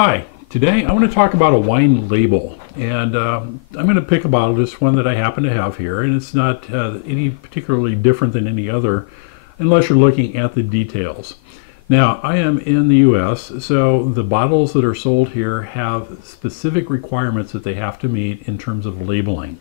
Hi, today I want to talk about a wine label, and I'm going to pick a bottle, just one that I happen to have here, and it's not any particularly different than any other unless you're looking at the details. Now, I am in the US, so the bottles that are sold here have specific requirements that they have to meet in terms of labeling.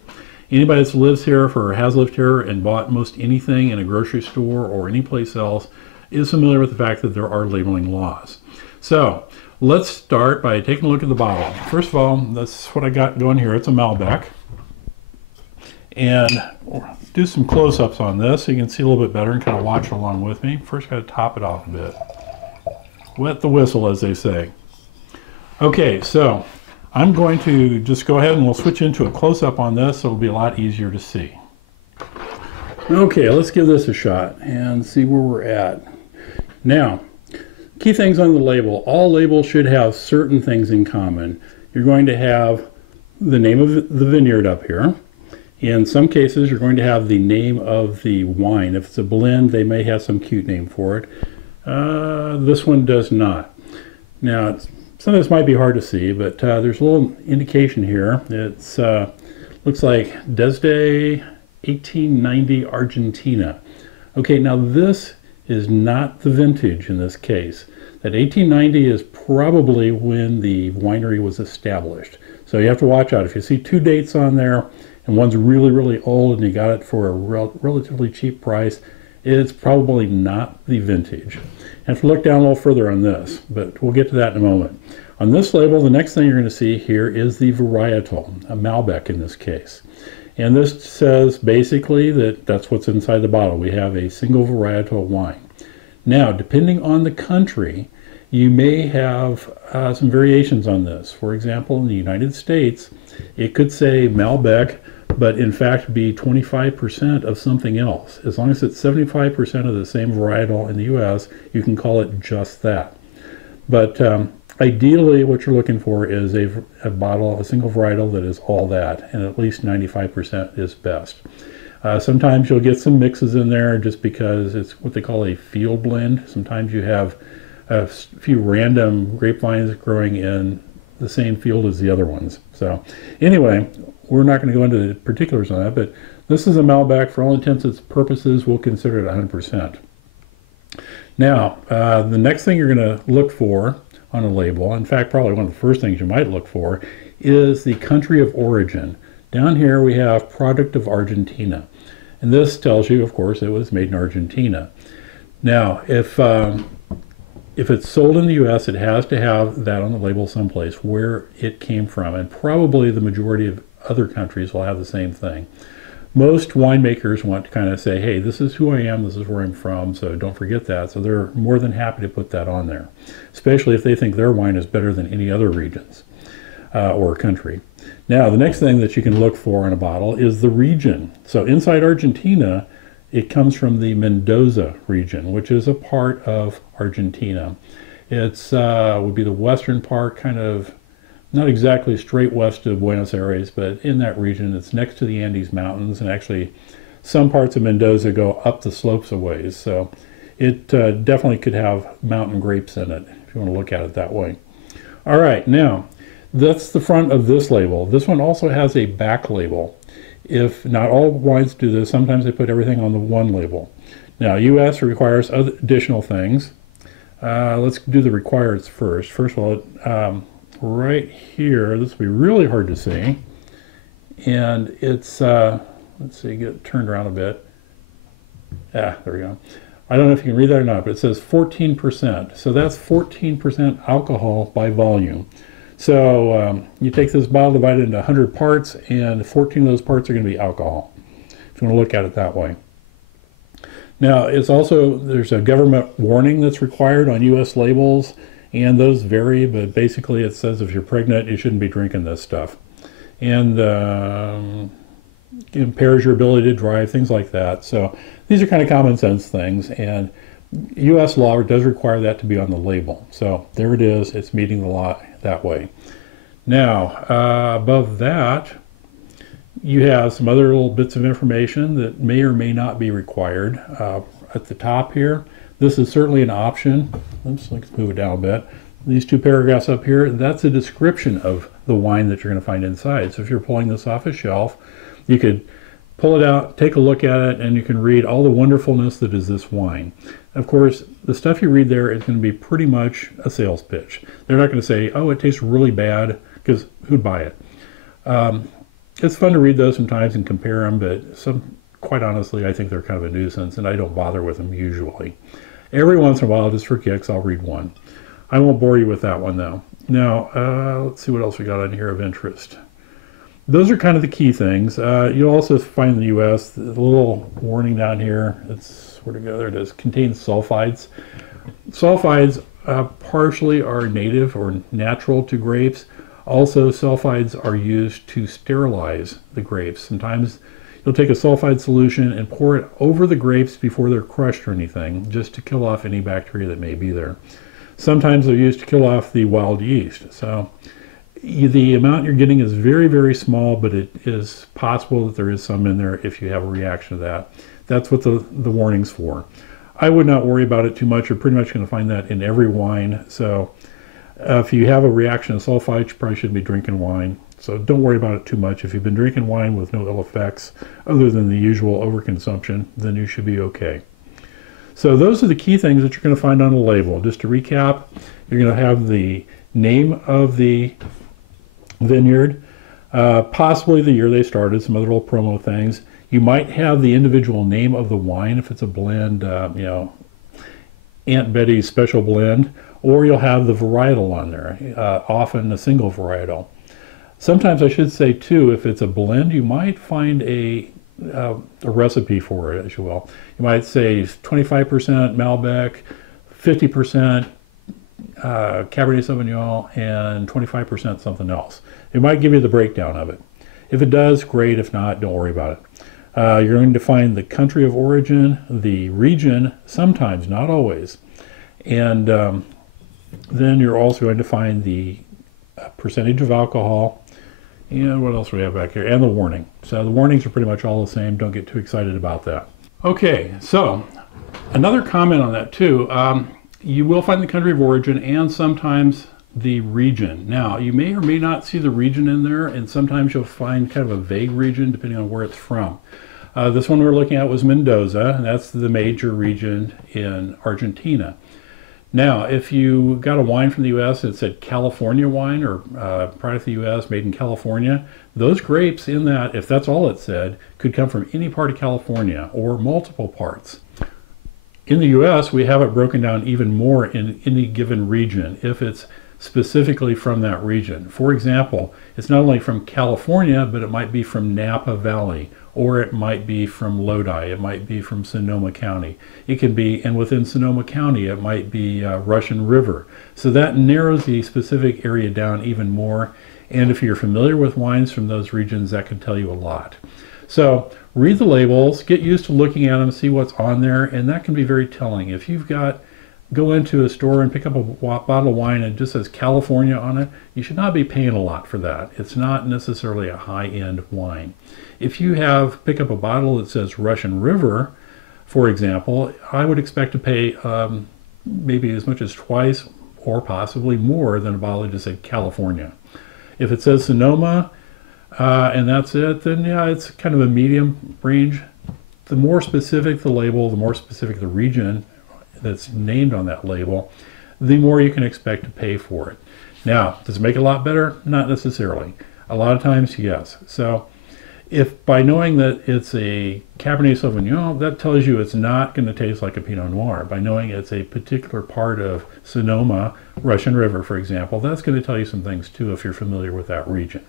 Anybody that lives here or has lived here and bought most anything in a grocery store or any place else is familiar with the fact that there are labeling laws. So let's start by taking a look at the bottle. First of all, that's what I got going here. It's a Malbec. And do some close-ups on this so you can see a little bit better and kind of watch along with me. First, got to top it off a bit. Wet the whistle, as they say. Okay, so I'm going to just go ahead and we'll switch into a close-up on this so it'll be a lot easier to see. Okay, let's give this a shot and see where we're at. Now, key things on the label. All labels should have certain things in common. You're going to have the name of the vineyard up here. In some cases, you're going to have the name of the wine. If it's a blend, they may have some cute name for it. This one does not. Now, some of this might be hard to see, but there's a little indication here. It's looks like Desde 1890 Argentina. Okay, now this is not the vintage in this case. That 1890 is probably when the winery was established. So you have to watch out. If you see two dates on there, and one's really, really old and you got it for a relatively cheap price, it's probably not the vintage. And if you look down a little further on this, but we'll get to that in a moment. On this label, the next thing you're going to see here is the varietal, a Malbec in this case. And this says basically that that's what's inside the bottle. We have a single varietal wine. Now, depending on the country, you may have some variations on this. For example, in the United States, it could say Malbec, but in fact be 25% of something else. As long as it's 75% of the same varietal in the US, you can call it just that. But ideally, what you're looking for is a bottle, a single varietal that is all that, and at least 95% is best. Sometimes you'll get some mixes in there just because it's what they call a field blend. Sometimes you have a few random grapevines growing in the same field as the other ones. So anyway, we're not going to go into the particulars on that, but this is a Malbec. For all intents and purposes, we'll consider it 100%. Now, the next thing you're going to look for on a label, in fact, probably one of the first things you might look for, is the country of origin. Down here we have product of Argentina. And this tells you, of course, it was made in Argentina. Now, if it's sold in the US, it has to have that on the label someplace where it came from. And probably the majority of other countries will have the same thing. Most winemakers want to kind of say, hey, this is who I am, this is where I'm from, so don't forget that. So they're more than happy to put that on there, especially if they think their wine is better than any other regions or country. Now, the next thing that you can look for in a bottle is the region. So inside Argentina, it comes from the Mendoza region, which is a part of Argentina. It's would be the western part, kind of not exactly straight west of Buenos Aires, but in that region. It's next to the Andes Mountains, and actually some parts of Mendoza go up the slopes a ways. So it definitely could have mountain grapes in it, if you want to look at it that way. All right, now, that's the front of this label. This one also has a back label. If not all wines do this, sometimes they put everything on the one label. Now, US requires additional things. Let's do the requirements first. First of all, right here, this will be really hard to see. And it's, let's see, get it turned around a bit. There we go. I don't know if you can read that or not, but it says 14%. So that's 14% alcohol by volume. So you take this bottle, divide it into 100 parts, and 14 of those parts are going to be alcohol, if you want to look at it that way. Now, it's also, there's a government warning that's required on US labels, and those vary, but basically it says if you're pregnant, you shouldn't be drinking this stuff. And it impairs your ability to drive, things like that. So these are kind of common sense things, and US law does require that to be on the label. So there it is, it's meeting the law that way. Now, above that, you have some other little bits of information that may or may not be required. At the top here, This is certainly an option. Let's move it down a bit. These two paragraphs up here, that's a description of the wine that you're going to find inside. So if you're pulling this off a shelf, you could pull it out, take a look at it, and you can read all the wonderfulness that is this wine. Of course, the stuff you read there is going to be pretty much a sales pitch. They're not going to say, oh, it tastes really bad, because who'd buy it? It's fun to read those sometimes and compare them, but quite honestly, I think they're kind of a nuisance, and I don't bother with them usually. Every once in a while, just for kicks, I'll read one. I won't bore you with that one, though. Now, let's see what else we got on here of interest. Those are kind of the key things. You'll also find in the U.S. the little warning down here. It's, where to go? There it is. Contains sulfides. Sulfides partially are native or natural to grapes. Also, sulfides are used to sterilize the grapes. Sometimes you'll take a sulfide solution and pour it over the grapes before they're crushed or anything, just to kill off any bacteria that may be there. Sometimes they're used to kill off the wild yeast. So the amount you're getting is very, very small, but it is possible that there is some in there if you have a reaction to that. That's what the warning's for. I would not worry about it too much. You're pretty much going to find that in every wine. So if you have a reaction to sulfite, you probably shouldn't be drinking wine. So don't worry about it too much. If you've been drinking wine with no ill effects other than the usual overconsumption, then you should be okay. So those are the key things that you're going to find on the label. Just to recap, you're going to have the name of the vineyard, possibly the year they started, some other little promo things. You might have the individual name of the wine if it's a blend, you know, Aunt Betty's special blend, or you'll have the varietal on there, often a single varietal. Sometimes I should say too, if it's a blend, you might find a recipe for it, as you will. You might say 25% Malbec, 50% Cabernet Sauvignon, and 25% something else. It might give you the breakdown of it. If it does, great. If not, don't worry about it. You're going to find the country of origin, the region, sometimes, not always. And then you're also going to find the percentage of alcohol. And what else do we have back here? And the warning. So the warnings are pretty much all the same. Don't get too excited about that. Okay, so another comment on that too. You will find the country of origin and sometimes the region. Now, you may or may not see the region in there, and sometimes you'll find kind of a vague region depending on where it's from. This one we're looking at was Mendoza, and that's the major region in Argentina. Now, if you got a wine from the U.S. that said California wine or product of the U.S. made in California, those grapes in that, if that's all it said, could come from any part of California or multiple parts. In the U.S., we have it broken down even more in any given region if it's specifically from that region. For example, it's not only from California, but it might be from Napa Valley, or it might be from Lodi, it might be from Sonoma County. It can be, and within Sonoma County, it might be Russian River. So that narrows the specific area down even more. And if you're familiar with wines from those regions, that can tell you a lot. So read the labels, get used to looking at them, see what's on there, and that can be very telling. If you've go into a store and pick up a bottle of wine and it just says California on it, you should not be paying a lot for that. It's not necessarily a high-end wine. If you pick up a bottle that says Russian River, for example, I would expect to pay maybe as much as twice or possibly more than a bottle that just said California. If it says Sonoma and that's it, then yeah, it's kind of a medium range. The more specific the label, the more specific the region that's named on that label, the more you can expect to pay for it. Now, does it make it a lot better? Not necessarily. A lot of times, yes. So if by knowing that it's a Cabernet Sauvignon, that tells you it's not going to taste like a Pinot Noir. By knowing it's a particular part of Sonoma, Russian River, for example, that's going to tell you some things too if you're familiar with that region.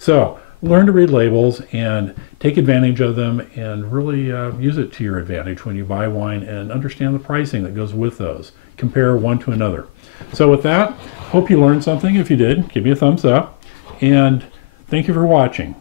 So learn to read labels and take advantage of them and really use it to your advantage when you buy wine and understand the pricing that goes with those. Compare one to another. So with that, hope you learned something. If you did, give me a thumbs up and thank you for watching.